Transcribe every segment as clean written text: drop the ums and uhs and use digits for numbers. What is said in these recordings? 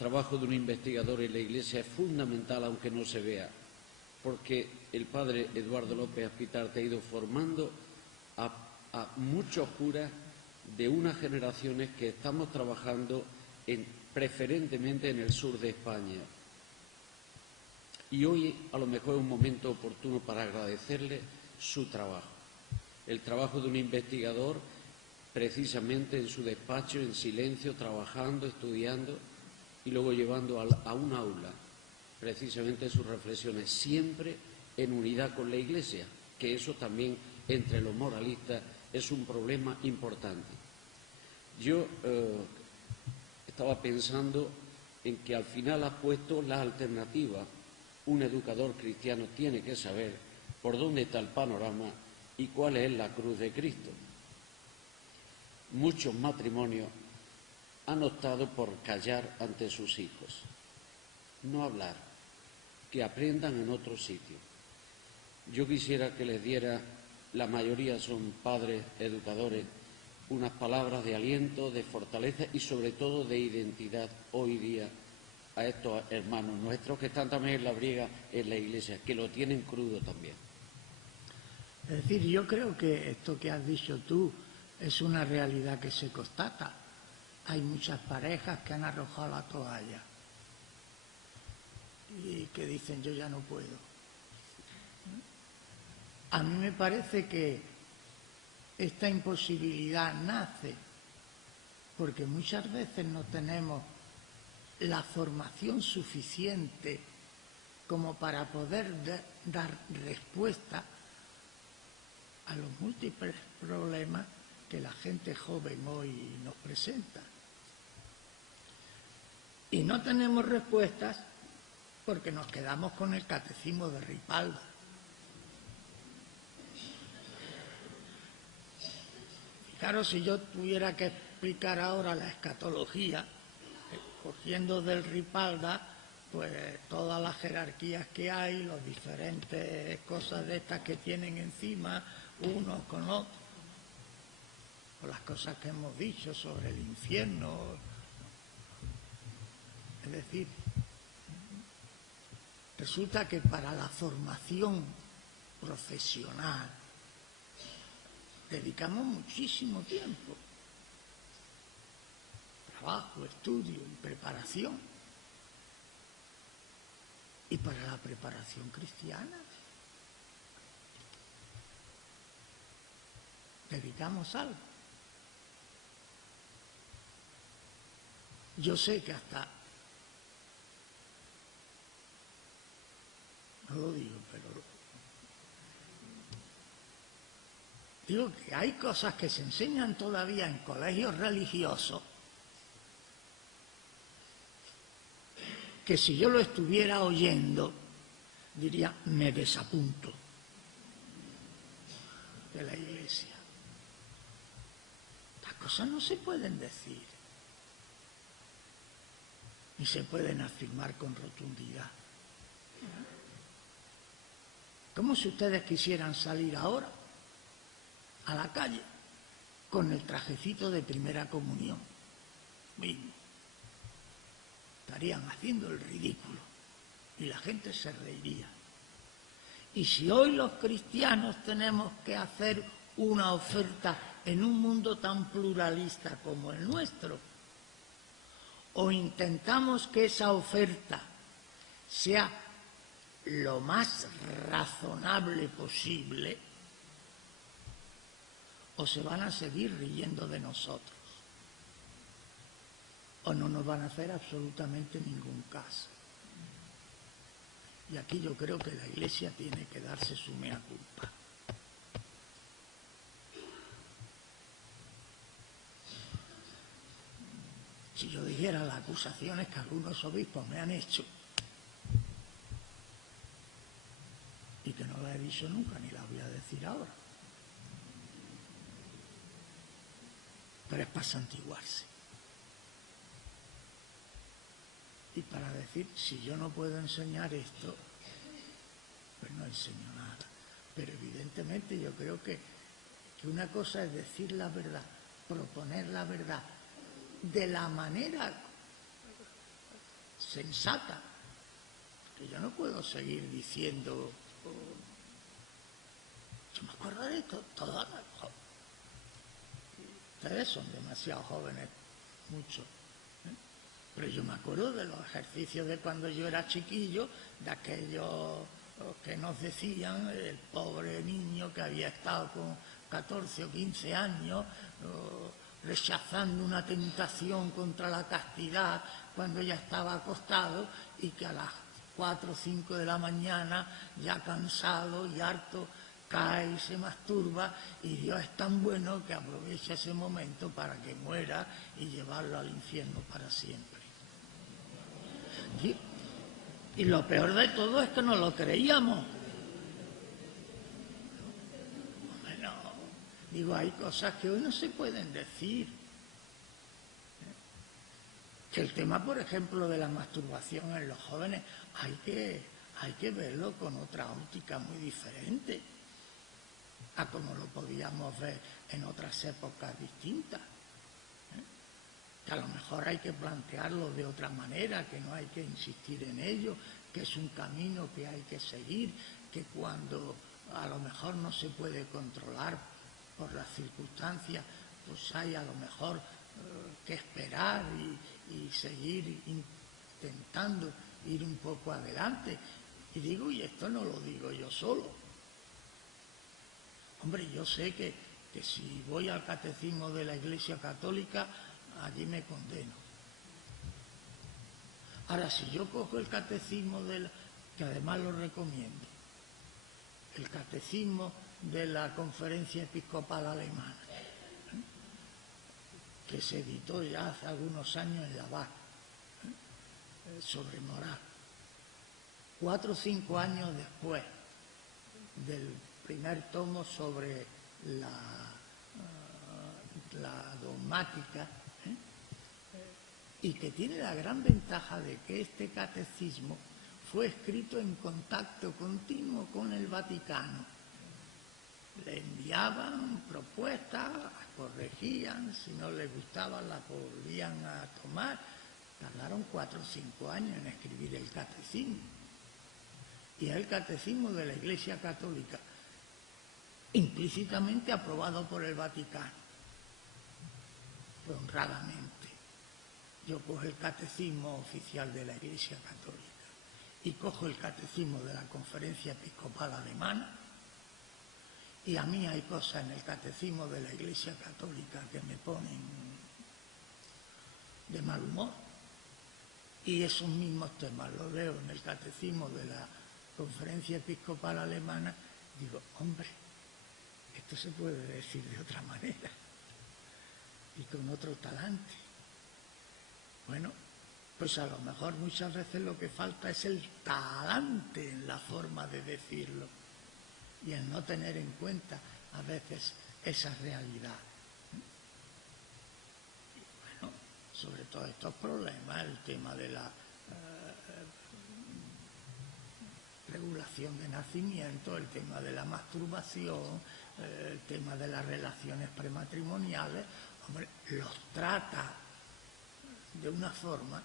trabajo de un investigador en la Iglesia es fundamental, aunque no se vea, porque el padre Eduardo López Aspitarte ha ido formando a muchos curas de unas generaciones que estamos trabajando preferentemente en el sur de España. Y hoy a lo mejor es un momento oportuno para agradecerle su trabajo, el trabajo de un investigador precisamente en su despacho, en silencio, trabajando, estudiando y luego llevando a un aula precisamente sus reflexiones, siempre en unidad con la Iglesia, que eso también entre los moralistas es un problema importante. Yo estaba pensando en que al final ha puesto la alternativa. Un educador cristiano tiene que saber por dónde está el panorama y cuál es la cruz de Cristo. Muchos matrimonios han optado por callar ante sus hijos, no hablar, que aprendan en otro sitio. Yo quisiera que les diera, la mayoría son padres, educadores, unas palabras de aliento, de fortaleza y sobre todo de identidad hoy día a estos hermanos nuestros que están también en la briega en la Iglesia, que lo tienen crudo también. Es decir, yo creo que esto que has dicho tú es una realidad que se constata. Hay muchas parejas que han arrojado la toalla y que dicen yo ya no puedo. A mí me parece que esta imposibilidad nace porque muchas veces no tenemos la formación suficiente como para poder dar respuesta a los múltiples problemas que la gente joven hoy nos presenta. Y no tenemos respuestas porque nos quedamos con el catecismo de Ripalda. Fijaros, si yo tuviera que explicar ahora la escatología, cogiendo del Ripalda, pues todas las jerarquías que hay, las diferentes cosas de estas que tienen encima, unos con otros, o las cosas que hemos dicho sobre el infierno. Es decir, resulta que para la formación profesional dedicamos muchísimo tiempo. Trabajo, estudio y preparación. Y para la preparación cristiana dedicamos algo. Yo sé que hasta, no lo digo, pero digo que hay cosas que se enseñan todavía en colegios religiosos que si yo lo estuviera oyendo, diría, me desapunto de la Iglesia. Las cosas no se pueden decir, ni se pueden afirmar con rotundidad. Como si ustedes quisieran salir ahora a la calle con el trajecito de primera comunión mismo. Estarían haciendo el ridículo y la gente se reiría. Y si hoy los cristianos tenemos que hacer una oferta en un mundo tan pluralista como el nuestro, o intentamos que esa oferta sea lo más razonable posible, o se van a seguir riendo de nosotros, o no nos van a hacer absolutamente ningún caso. Y aquí yo creo que la Iglesia tiene que darse su mea culpa. Si yo dijera las acusaciones que algunos obispos me han hecho, y que no las he dicho nunca ni las voy a decir ahora, pero es para santiguarse. Y para decir, si yo no puedo enseñar esto, pues no enseño nada. Pero evidentemente yo creo que una cosa es decir la verdad, proponer la verdad de la manera sensata, que yo no puedo seguir diciendo, yo me acuerdo de todas las cosas. Ustedes son demasiado jóvenes, muchos, pero yo me acuerdo de los ejercicios de cuando yo era chiquillo, de aquellos que nos decían, el pobre niño que había estado con 14 o 15 años, rechazando una tentación contra la castidad cuando ya estaba acostado, y que a las 4 o 5 de la mañana, ya cansado y harto, cae y se masturba, y Dios es tan bueno que aprovecha ese momento para que muera y llevarlo al infierno para siempre. Y lo peor de todo es que no lo creíamos. Bueno, digo, hay cosas que hoy no se pueden decir. Que el tema, por ejemplo, de la masturbación en los jóvenes, hay que verlo con otra óptica muy diferente a como lo podíamos ver en otras épocas distintas. Que a lo mejor hay que plantearlo de otra manera, que no hay que insistir en ello, que es un camino que hay que seguir, que cuando a lo mejor no se puede controlar por las circunstancias, pues hay a lo mejor que esperar y seguir intentando ir un poco adelante. Y digo, y esto no lo digo yo solo. Hombre, yo sé que si voy al catecismo de la Iglesia Católica, allí me condeno. Ahora, si yo cojo el catecismo que además lo recomiendo, el catecismo de la Conferencia Episcopal Alemana, que se editó ya hace algunos años en Laval, sobre moral, 4 o 5 años después del primer tomo sobre la dogmática, y que tiene la gran ventaja de que este catecismo fue escrito en contacto continuo con el Vaticano. Le enviaban propuestas, las corregían, si no les gustaban las volvían a tomar. Tardaron 4 o 5 años en escribir el catecismo. Y es el catecismo de la Iglesia Católica, implícitamente aprobado por el Vaticano. Pues honradamente. Yo cojo el catecismo oficial de la Iglesia Católica y cojo el catecismo de la Conferencia Episcopal Alemana, y a mí hay cosas en el catecismo de la Iglesia Católica que me ponen de mal humor, y esos mismos temas los leo en el catecismo de la Conferencia Episcopal Alemana. Digo, hombre, esto se puede decir de otra manera y con otro talante. Bueno, pues a lo mejor muchas veces lo que falta es el talante en la forma de decirlo y el no tener en cuenta a veces esa realidad. Y bueno, sobre todos estos problemas, el tema de la regulación de nacimiento, el tema de la masturbación, el tema de las relaciones prematrimoniales, hombre, los trata de una forma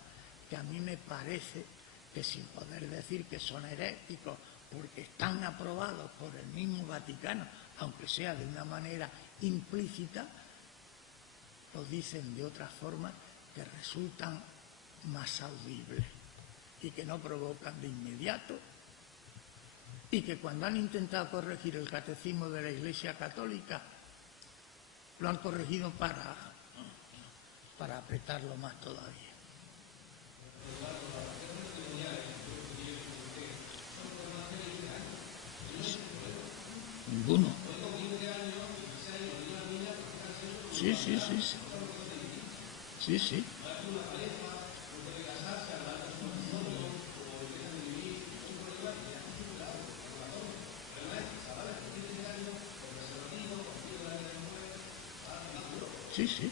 que a mí me parece que, sin poder decir que son heréticos porque están aprobados por el mismo Vaticano, aunque sea de una manera implícita, lo dicen de otra forma que resultan más audibles y que no provocan de inmediato, y que cuando han intentado corregir el catecismo de la Iglesia Católica lo han corregido para apretarlo más todavía. Ninguno. Sí. Sí. Sí.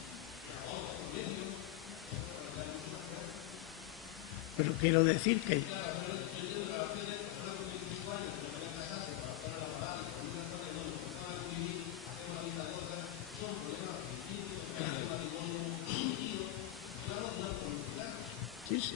Pero quiero decir que... Sí, sí.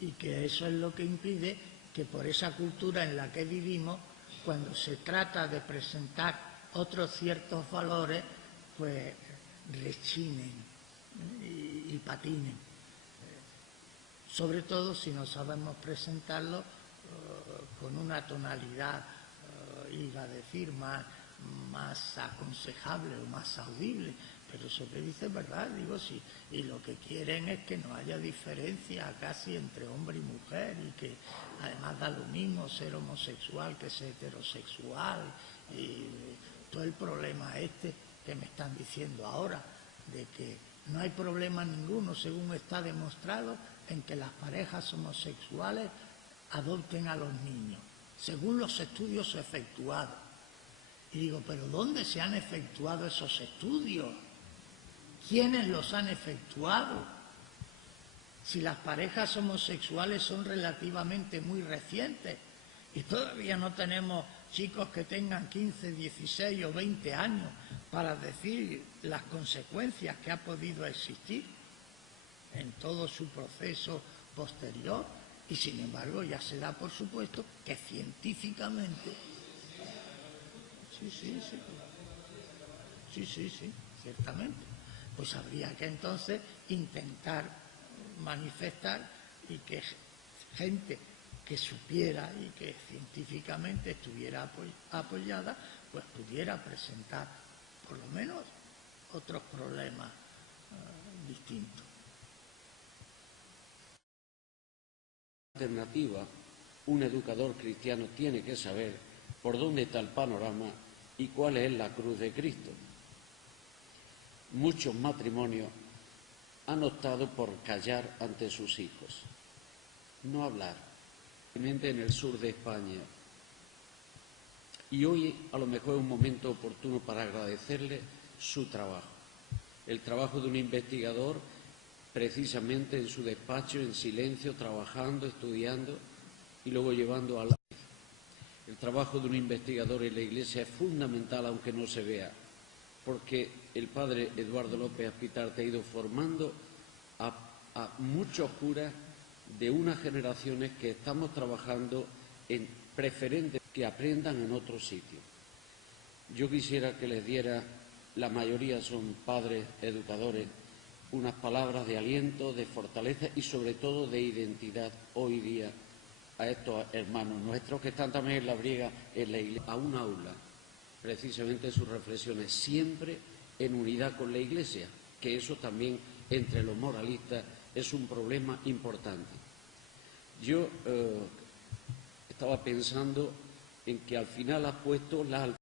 Y que eso es lo que impide que por esa cultura en la que vivimos, cuando se trata de presentar otros ciertos valores, pues rechinen y patinen. Sobre todo si no sabemos presentarlo con una tonalidad, iba a decir, más aconsejable o más audible. Pero eso que dice es verdad, digo, sí. Y lo que quieren es que no haya diferencia casi entre hombre y mujer, y que además da lo mismo ser homosexual que ser heterosexual, y todo el problema que me están diciendo ahora, de que no hay problema ninguno, según está demostrado, en que las parejas homosexuales adopten a los niños, según los estudios efectuados. Y digo, ¿pero dónde se han efectuado esos estudios? ¿Quiénes los han efectuado? Si las parejas homosexuales son relativamente muy recientes y todavía no tenemos chicos que tengan 15, 16 o 20 años para decir las consecuencias que ha podido existir en todo su proceso posterior, y sin embargo ya se da por supuesto que científicamente sí, ciertamente, pues habría que entonces intentar manifestar y que gente que supiera y que científicamente estuviera apoyada, pues pudiera presentar por lo menos otros problemas distintos. Alternativa, un educador cristiano tiene que saber por dónde está el panorama y cuál es la cruz de Cristo. Muchos matrimonios han optado por callar ante sus hijos, no hablar, especialmente en el sur de España. Y hoy a lo mejor es un momento oportuno para agradecerle su trabajo, el trabajo de un investigador precisamente en su despacho, en silencio, trabajando, estudiando y luego llevando a la... El trabajo de un investigador en la Iglesia es fundamental, aunque no se vea, porque el padre Eduardo López Aspitarte ha ido formando a muchos curas de unas generaciones que estamos trabajando en preferentes que aprendan en otros sitios. Yo quisiera que les diera, la mayoría son padres, educadores, unas palabras de aliento, de fortaleza y sobre todo de identidad hoy día a estos hermanos nuestros que están también en la briega, en la iglesia, a un aula, precisamente sus reflexiones, siempre en unidad con la Iglesia, que eso también entre los moralistas es un problema importante. Yo estaba pensando en que al final ha puesto la